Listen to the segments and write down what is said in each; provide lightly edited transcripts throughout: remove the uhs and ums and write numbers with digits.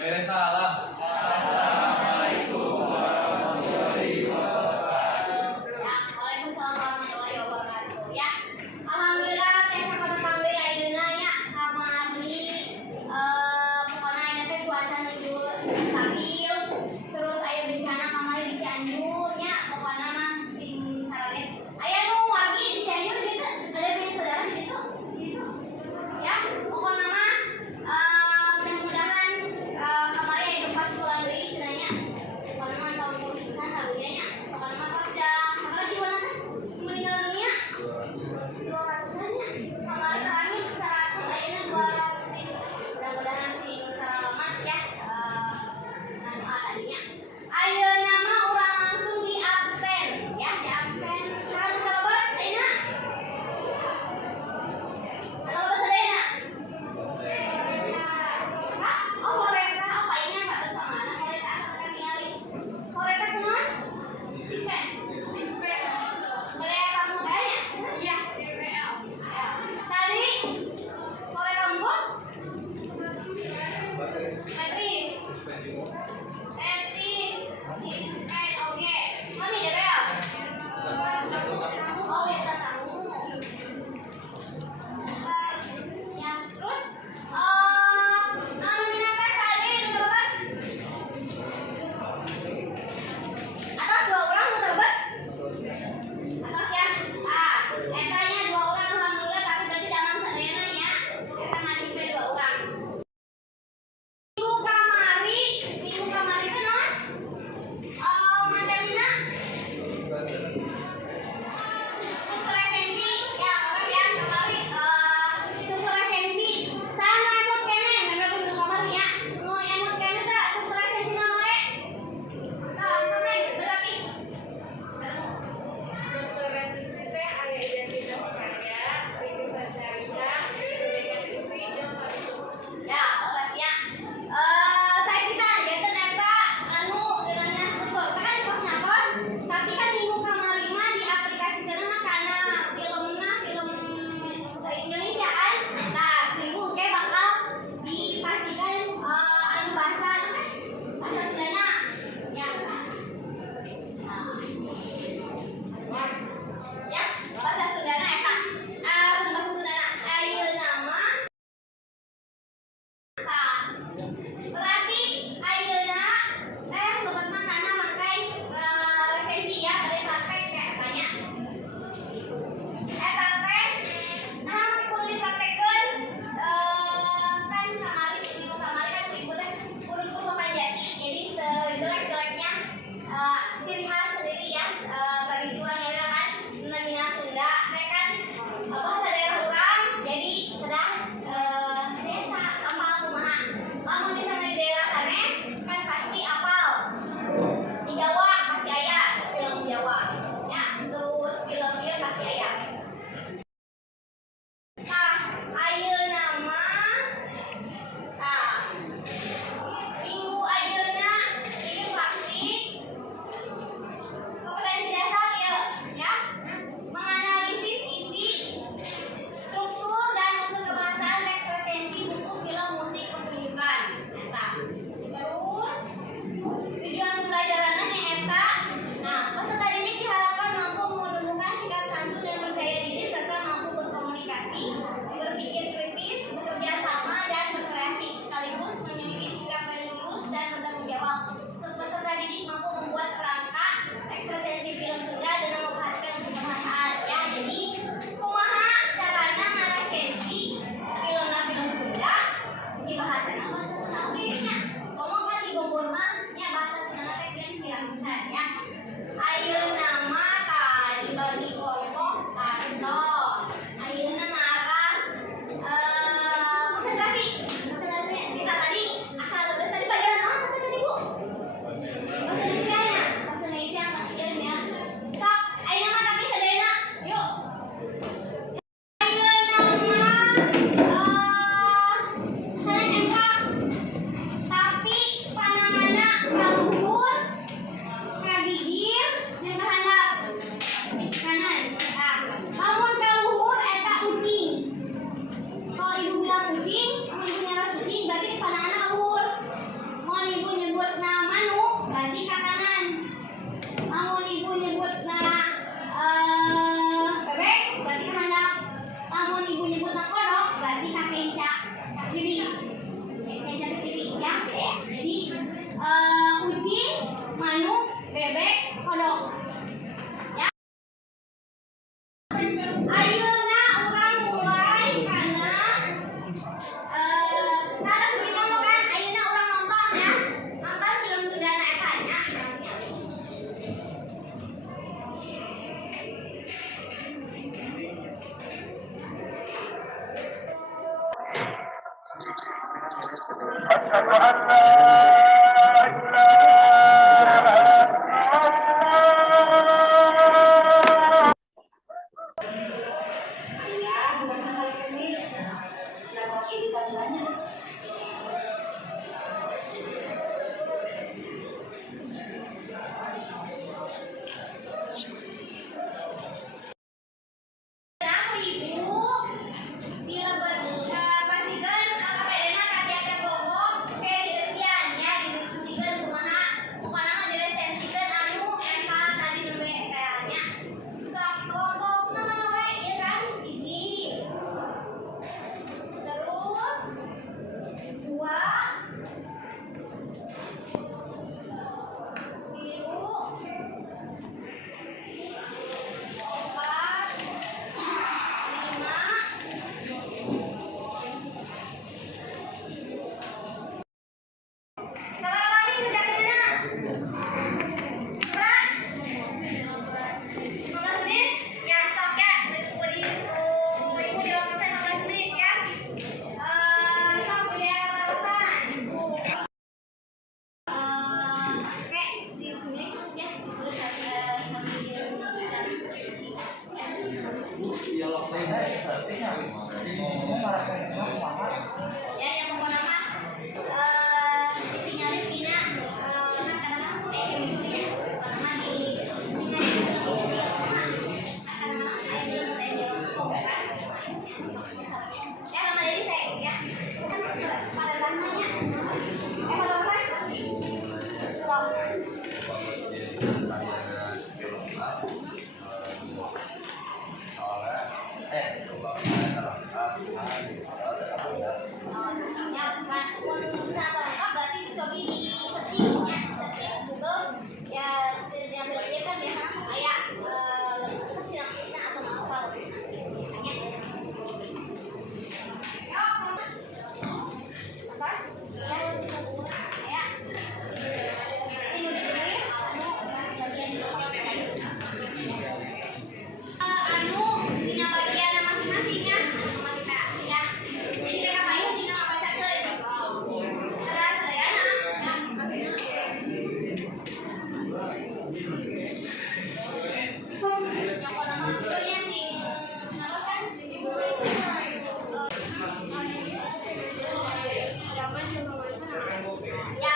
Beres salam. Assalamualaikum warahmatullahi wabarakatuh. Waalaikumsalam warahmatullahi wabarakatuh. Ya, alhamdulillah saya pada panggil ayeuna nya kamari pokona ayeuna teh cuaca nuju stabil. Terus aya bencana kamari di Cianjur nya pokona mah sing sarane. Aya nu wargi di Cianjur gitu, ada punya saudara di situ. Gitu. Ya, pokona mah mudah-mudahan kamari aya gempa susulan deui cenanya. Pokona mah tahun kerusuhan harunya nya. Pokona mah tos da sabaraha jiwana teh meninggal dunia 200-an nya. Kamari terakhir 100 ayeuna 200 ribu. Mudah-mudahan sing selamat ya. Tadinya ayeuna mah urang langsung di absen ya, di absen. Saha nu kalebet ayeuna? Kalebet sadayana? Oh, Loreta, apa ini Pak? Terus mana Loreta akan tinggali? Loreta kumaha? Dispen. Dispen. Loreta kamu kayaknya? Iya, DWL. Tadi Loreta unggul? Petris. Dispen, oke. Mami DWL. Oh, biasa tamu. Ya, terus nominatnya saja yang terlepas atas 2 orang terlepas atas ya. Etanya 2 orang alhamdulillah, tapi berarti dalam sadayana ya. Eta ngadispe 2 orang. Minggu Jadi kucing, manuk, bebek, kodok. Ya. Ayeuna urang mulai karena tara sebelum kan ayeuna urang nonton ya. Nonton film Sundana eta nya. أشهد أن لا Aku ibu pastikan KPD-na ka tiap-tiap kelompok kayak diresian ya didiskusikan kumaha pokona mah diresensikan anu eta tadi nu we kayaknya sok kelompokna mana we ieu kan hiji terus dua tilu empat lima salah lagi kerjanya berat 15 menit ya sok ya ibu di waktu 15 menit ya sok ya pesan oke ditulis ya tulis sambil dia ya yang pokoknya mah ditinggalin Pina kadang-kadang chemistry ya pokoknya mah ya nama dari saya ya pada namanya fotografer ya bukan bisa lengkap berarti coba di searching ya searching Google ya yang dia kan biasanya supaya sinopsisnya atau apa biasanya atas ya ya ini udah ditulis anu pas bagian anu dina bagian masing-masing ya sama kita ya jadi mereka payung tinggal ngabacakeun cara sadayana ya yang pada waktunya sih apa kan ibu ya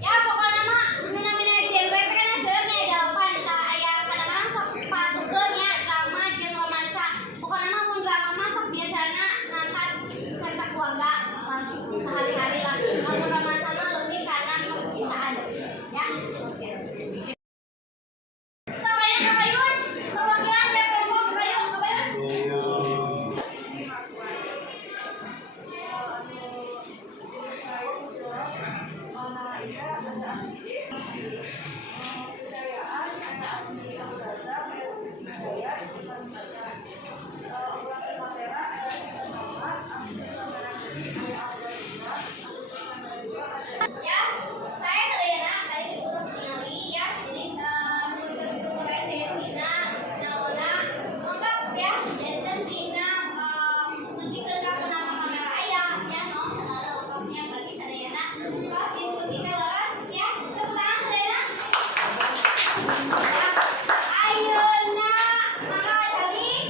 ya pokoknya mah mina-mina genre teh kan seurnya jawaban ka aya kadang-kadang sok patukeun ya drama jeung romansa pokoknya mah mun drama mah sok biasana ngangkat cerita keluarga sehari-hari lah mun romansa mah lebih karena percintaan ya Kabayun perwakilan tiap kelompok kabayun ya saya Selena kali ini tugas ningali ya jadi tugas Tina Naona lengkap ya dan Tina lebih ke penata kamera ayah ya no segala lengkapnya bagi Selena terus diskusi kelas ya tepuk tangan Selena ya ayeuna mangga kali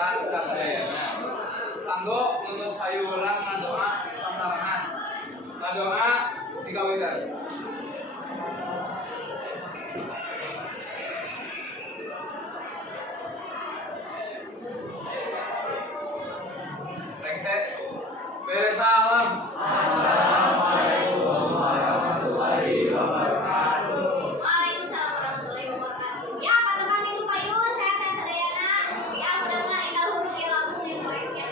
pikiran kasadayana. Kanggo untuk hayu ulang ngadoa sasarangan. Ngadoa digawekeun. Rengse. Beres salam. Assalamualaikum warahmatullahi wabarakatuh. Waalaikumsalam warahmatullahi wabarakatuh. Ya, Pak Tukang itu payung, saya Sadayana. Ya, mudah-mudahan indah huruf ya langsung di proyek ya.